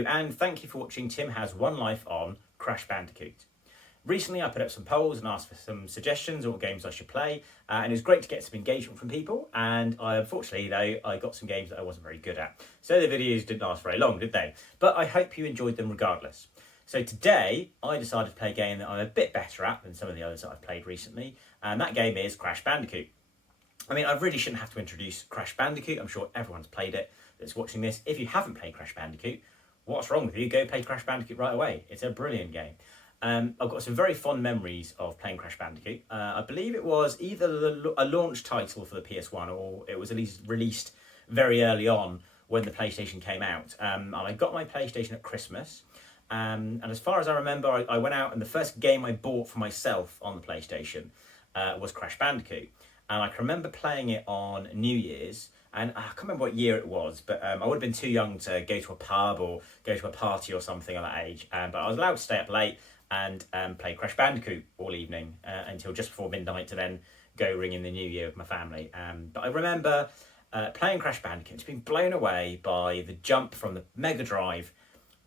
Hello, and thank you for watching Tim Has One Life on Crash Bandicoot. Recently I put up some polls and asked for some suggestions on what games I should play, and it was great to get some engagement from people, and unfortunately though, I got some games that I wasn't very good at. So the videos didn't last very long, did they? But I hope you enjoyed them regardless. So today, I decided to play a game that I'm a bit better at than some of the others that I've played recently, and that game is Crash Bandicoot. I mean, I really shouldn't have to introduce Crash Bandicoot. I'm sure everyone's played it that's watching this. If you haven't played Crash Bandicoot, what's wrong with you? Go play Crash Bandicoot right away. It's a brilliant game. I've got some very fond memories of playing Crash Bandicoot. I believe it was either a launch title for the PS1 or it was at least released very early on when the PlayStation came out. And I got my PlayStation at Christmas. And as far as I remember, I went out and the first game I bought for myself on the PlayStation was Crash Bandicoot. And I can remember playing it on New Year's, and I can't remember what year it was, but I would have been too young to go to a pub or go to a party or something at that age. But I was allowed to stay up late and play Crash Bandicoot all evening until just before midnight to then go ring in the new year with my family. But I remember playing Crash Bandicoot, just being blown away by the jump from the Mega Drive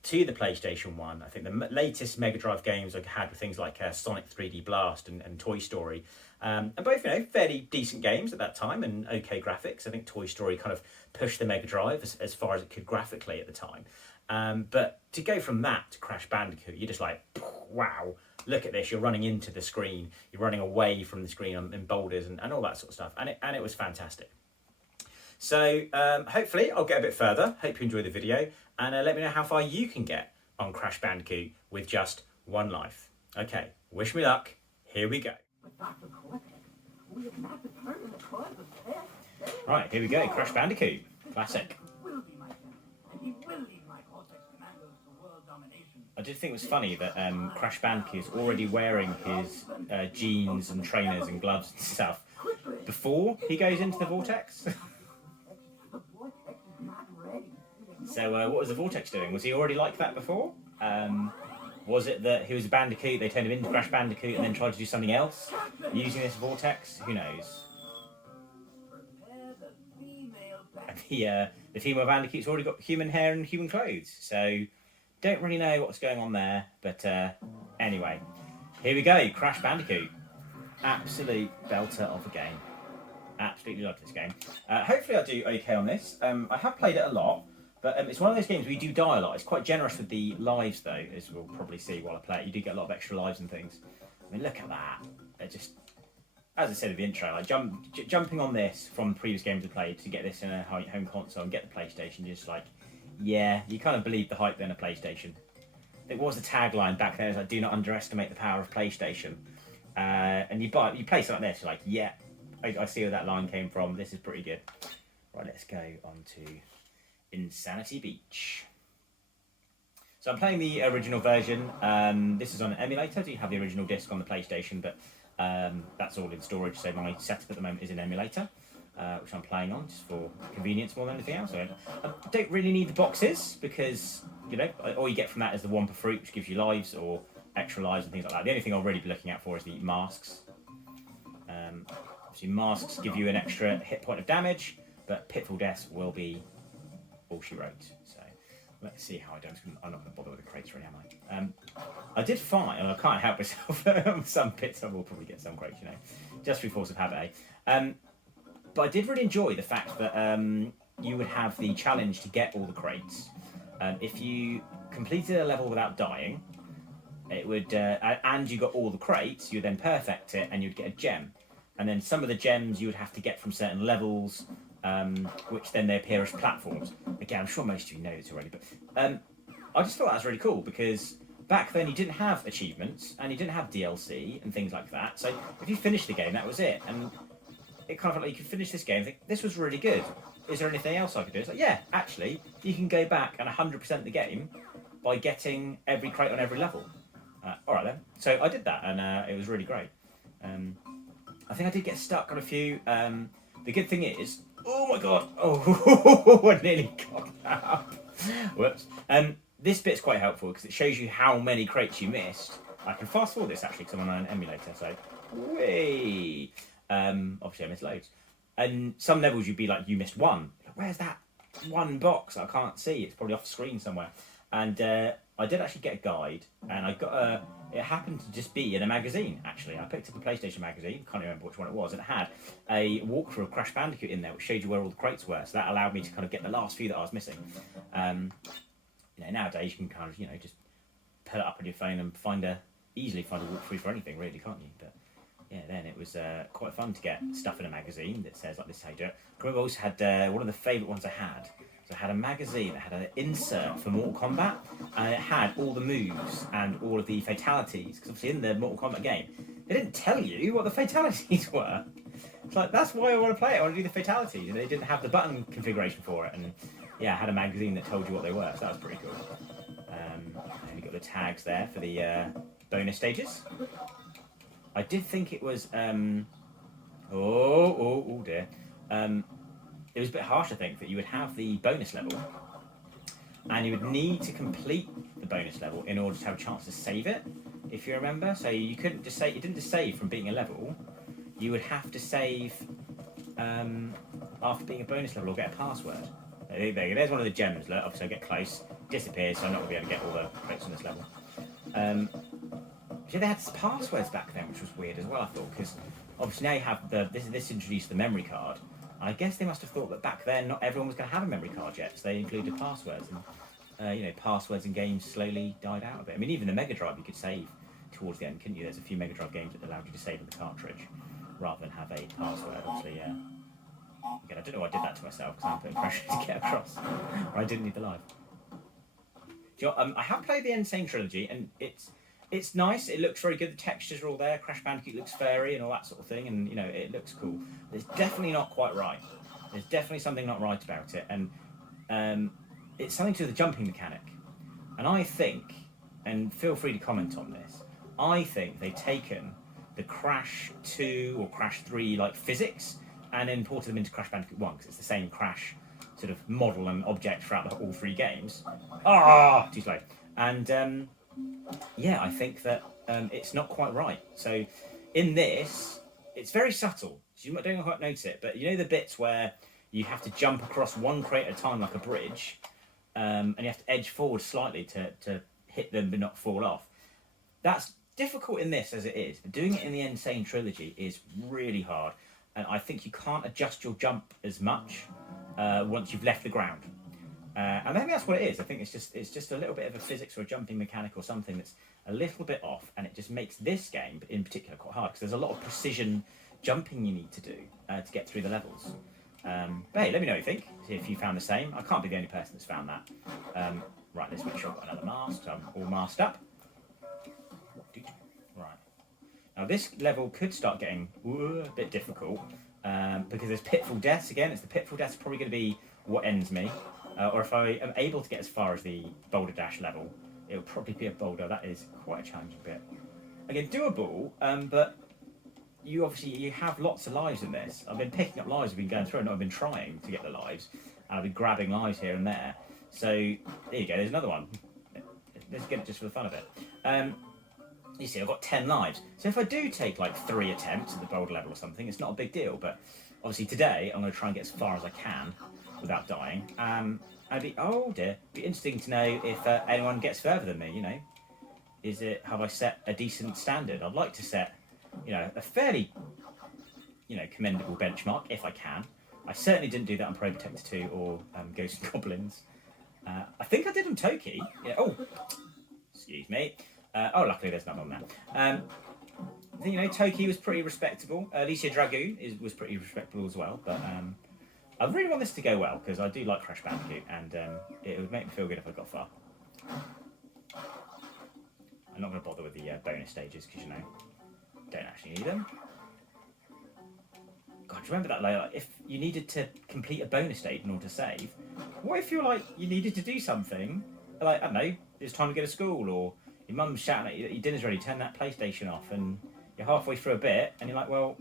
to the PlayStation 1. I think the latest Mega Drive games I had were things like Sonic 3D Blast and Toy Story. And both, fairly decent games at that time and okay graphics. I think Toy Story kind of pushed the Mega Drive as far as it could graphically at the time. But to go from that to Crash Bandicoot, you're just like, wow, look at this. You're running into the screen. You're running away from the screen in boulders and all that sort of stuff. And it was fantastic. So hopefully I'll get a bit further. Hope you enjoy the video. And let me know how far you can get on Crash Bandicoot with just one life. Okay, wish me luck. Here we go. Right, here we go. Crash Bandicoot. Classic. I did think it was funny that Crash Bandicoot is already wearing his jeans and trainers and gloves and stuff before he goes into the vortex. So what was the vortex doing? Was he already like that before? Was it that he was a Bandicoot, they turned him into Crash Bandicoot and then tried to do something else using this vortex? Who knows? And the female Bandicoot's already got human hair and human clothes, so don't really know what's going on there, but anyway, here we go, Crash Bandicoot. Absolute belter of a game. Absolutely love this game. Hopefully I do okay on this. I have played it a lot, but it's one of those games where you do die a lot. It's quite generous with the lives though, as we'll probably see while I play it. You do get a lot of extra lives and things. I mean, look at that. It just, as I said in the intro, like jumping on this from previous games I played to get this in a home console and get the PlayStation, just like, yeah, you kind of believe the hype in a PlayStation. It was a tagline back then, it was like, do not underestimate the power of PlayStation. And you play something like this, you're like, yeah, I see where that line came from, this is pretty good. Right, let's go on to Insanity Beach. So I'm playing the original version. This is on an emulator. I do have the original disc on the PlayStation, but that's all in storage, so my setup at the moment is an emulator, which I'm playing on just for convenience more than anything else. I don't really need the boxes because, all you get from that is the Wumpa Fruit, which gives you lives or extra lives and things like that. The only thing I'll really be looking out for is the masks. Obviously masks give you an extra hit point of damage, but Pitfall Deaths will be all she wrote. So let's see how I do. I'm not going to bother with the crates really, am I? I did find, and I can't help myself, some pits I will probably get some crates, just through force of habit. But I did really enjoy the fact that you would have the challenge to get all the crates. If you completed a level without dying, it would, and you got all the crates, you'd then perfect it and you'd get a gem. And then some of the gems you would have to get from certain levels, which then they appear as platforms. Again, I'm sure most of you know this already, but I just thought that was really cool because back then you didn't have achievements and you didn't have DLC and things like that. So if you finished the game, that was it. And it kind of felt like you could finish this game and think, this was really good. Is there anything else I could do? It's like, yeah, actually, you can go back and 100% the game by getting every crate on every level. All right then. So I did that and it was really great. I think I did get stuck on a few. The good thing is, oh my god, oh, I nearly got that up. Whoops. This bit's quite helpful because it shows you how many crates you missed. I can fast forward this actually because I'm on an emulator, so way. Obviously I missed loads. And some levels you'd be like, you missed one. Like, where's that one box? I can't see. It's probably off screen somewhere. And I did actually get a guide, and I got it happened to just be in a magazine, actually. I picked up a PlayStation magazine, can't remember which one it was, and it had a walkthrough of Crash Bandicoot in there, which showed you where all the crates were, so that allowed me to kind of get the last few that I was missing. Nowadays you can kind of, just pull it up on your phone and easily find a walkthrough for anything, really, can't you? But yeah, then it was quite fun to get stuff in a magazine that says, like, this is how you do it. I remember I also had one of the favourite ones I had. So I had a magazine that had an insert for Mortal Kombat, and it had all the moves and all of the fatalities, because obviously in the Mortal Kombat game, they didn't tell you what the fatalities were. It's like, that's why I want to play it, I want to do the fatalities, and they didn't have the button configuration for it, and yeah, I had a magazine that told you what they were, so that was pretty cool. And you got the tags there for the bonus stages. I did think it was, oh dear. It was a bit harsh, I think, that you would have the bonus level, and you would need to complete the bonus level in order to have a chance to save it, if you remember. So you couldn't just you didn't just save from beating a level. You would have to save after beating a bonus level or get a password. There you go. There's one of the gems. Look, obviously I get close, disappears, so I'm not going to be able to get all the crates on this level. They had passwords back then, which was weird as well, I thought, because obviously now you have this introduced the memory card. I guess they must have thought that back then not everyone was going to have a memory card yet, so they included passwords, and passwords in games slowly died out a bit. I mean, even the Mega Drive you could save towards the end, couldn't you? There's a few Mega Drive games that allowed you to save in the cartridge rather than have a password. Obviously, again, I don't know why I did that to myself because I'm putting pressure to get across, or I didn't need the live. I have played the Insane Trilogy, and it's nice. It looks very good. The textures are all there. Crash Bandicoot looks fairy and all that sort of thing, and it looks cool. But it's definitely not quite right. There's definitely something not right about it, and it's something to do with the jumping mechanic. And I think, and feel free to comment on this, I think they've taken the Crash 2 or Crash 3 like physics and then ported them into Crash Bandicoot 1 because it's the same Crash sort of model and object throughout all three games. Too slow. And yeah, I think that it's not quite right. So in this, it's very subtle. So you don't quite notice it, but the bits where you have to jump across one crate at a time like a bridge, and you have to edge forward slightly to hit them but not fall off. That's difficult in this as it is, but doing it in the Insane Trilogy is really hard. And I think you can't adjust your jump as much once you've left the ground. And maybe that's what it is. I think it's just a little bit of a physics or a jumping mechanic or something that's a little bit off, and it just makes this game in particular quite hard because there's a lot of precision jumping you need to do to get through the levels. But hey, let me know what you think, if you found the same. I can't be the only person that's found that. Right, let's make sure I've got another mask, so I'm all masked up. Right. Now this level could start getting a bit difficult because there's pitfall deaths again. It's the pitfall deaths probably going to be what ends me. Or if I am able to get as far as the boulder dash level, it will probably be a boulder. That is quite a challenging bit. Again, doable, but you have lots of lives in this. I've been picking up lives, I've been going through, and I've been trying to get the lives, and I've been grabbing lives here and there. So there you go. There's another one. Let's get it just for the fun of it. You see, I've got 10 lives. So if I do take like 3 attempts at the boulder level or something, it's not a big deal. But obviously today, I'm going to try and get as far as I can without dying. It'd be interesting to know if anyone gets further than me. Have I set a decent standard? I'd like to set, a fairly, commendable benchmark if I can. I certainly didn't do that on Pro Protector 2 or Ghosts and Goblins. I think I did on Toki. Yeah. Oh, excuse me. Luckily there's none on that. I think, Toki was pretty respectable. Alicia Dragoon was pretty respectable as well. But I really want this to go well because I do like Crash Bandicoot, and it would make me feel good if I got far. I'm not going to bother with the bonus stages because don't actually need them. God, do you remember that later? If you needed to complete a bonus stage in order to save, what if you needed to do something? Like, I don't know, it's time to go to school, or your mum's shouting at you that your dinner's ready, turn that PlayStation off, and you're halfway through a bit, and you're like, well,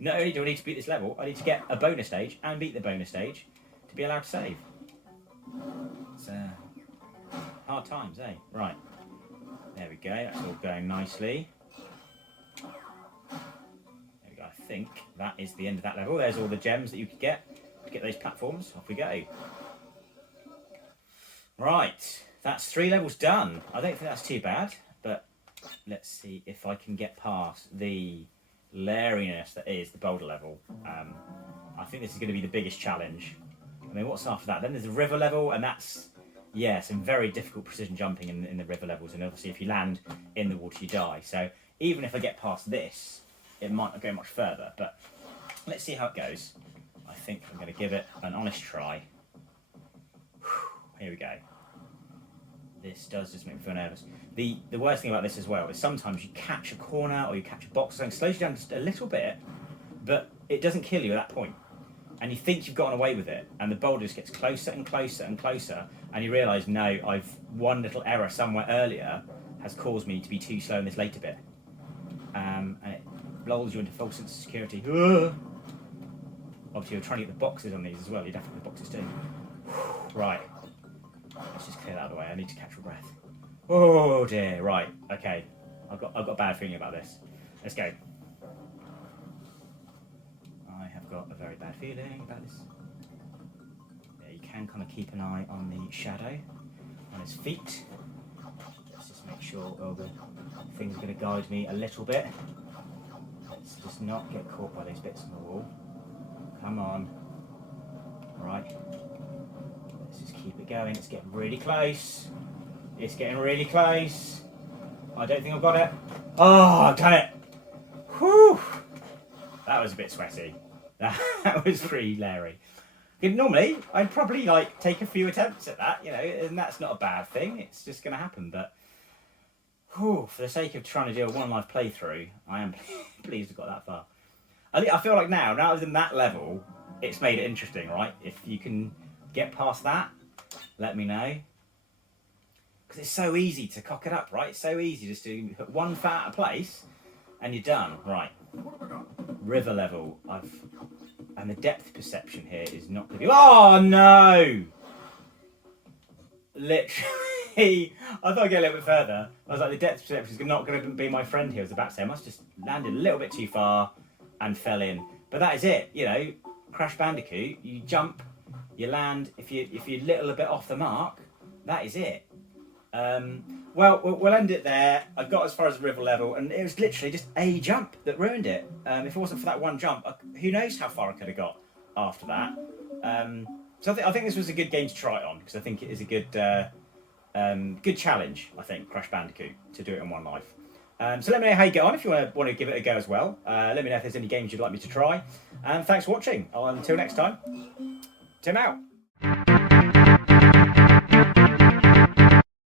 not only do I need to beat this level, I need to get a bonus stage and beat the bonus stage to be allowed to save. It's hard times, eh? Right. There we go, that's all going nicely. There we go, I think that is the end of that level. There's all the gems that you could get to get those platforms. Off we go. Right, that's 3 levels done. I don't think that's too bad, but let's see if I can get past the laryness that is the boulder level. I think this is going to be the biggest challenge. I mean, what's after that? Then there's the river level, and that's, yeah, some very difficult precision jumping in the river levels, and obviously if you land in the water you die. So even if I get past this, it might not go much further, but let's see how it goes. I think I'm going to give it an honest try. Here we go. This does just make me feel nervous. The worst thing about this as well is sometimes you catch a corner or you catch a box or something, slows you down just a little bit, but it doesn't kill you at that point. And you think you've gotten away with it, and the boulder just gets closer and closer and closer, and you realise, no, one little error somewhere earlier has caused me to be too slow in this later bit. And it lulls you into false sense of security. Obviously you're trying to get the boxes on these as well, you'd have to get the boxes too. Right, let's just clear that out of the way, I need to catch my breath. Oh dear, right, okay. I've got a bad feeling about this. Let's go. I have got a very bad feeling about this. Yeah, you can kind of keep an eye on the shadow on his feet. Let's just make sure all the things are going to guide me a little bit. Let's just not get caught by those bits on the wall. Come on. Right. Let's just keep it going. It's getting really close. It's getting really close. I don't think I've got it. Oh, I've done it. Whew. That was a bit sweaty. That was pretty Larry. Normally, I'd probably like take a few attempts at that, you know, and that's not a bad thing. It's just going to happen. But whew, for the sake of trying to do a one life playthrough, I am pleased I've got that far. I feel like now I was in that level, it's made it interesting, right? If you can get past that, let me know. Because it's so easy to cock it up, right? It's so easy just to put one foot out of place and you're done. Right. River level. And the depth perception here is not going to be... Oh, no! Literally, I thought I'd get a little bit further. I was like, the depth perception is not going to be my friend here. I was about to say, I must just landed a little bit too far and fell in. But that is it, you know, Crash Bandicoot, you jump, you land, if you're a little bit off the mark, that is it. Well, we'll end it there. I got as far as the river level, and it was literally just a jump that ruined it. If it wasn't for that one jump, who knows how far I could have got after that. So I think this was a good game to try it on, because I think it is a good challenge, I think, Crash Bandicoot, to do it in one life. So let me know how you get on if you want to give it a go as well. Let me know if there's any games you'd like me to try. And thanks for watching. Until next time, Tim out.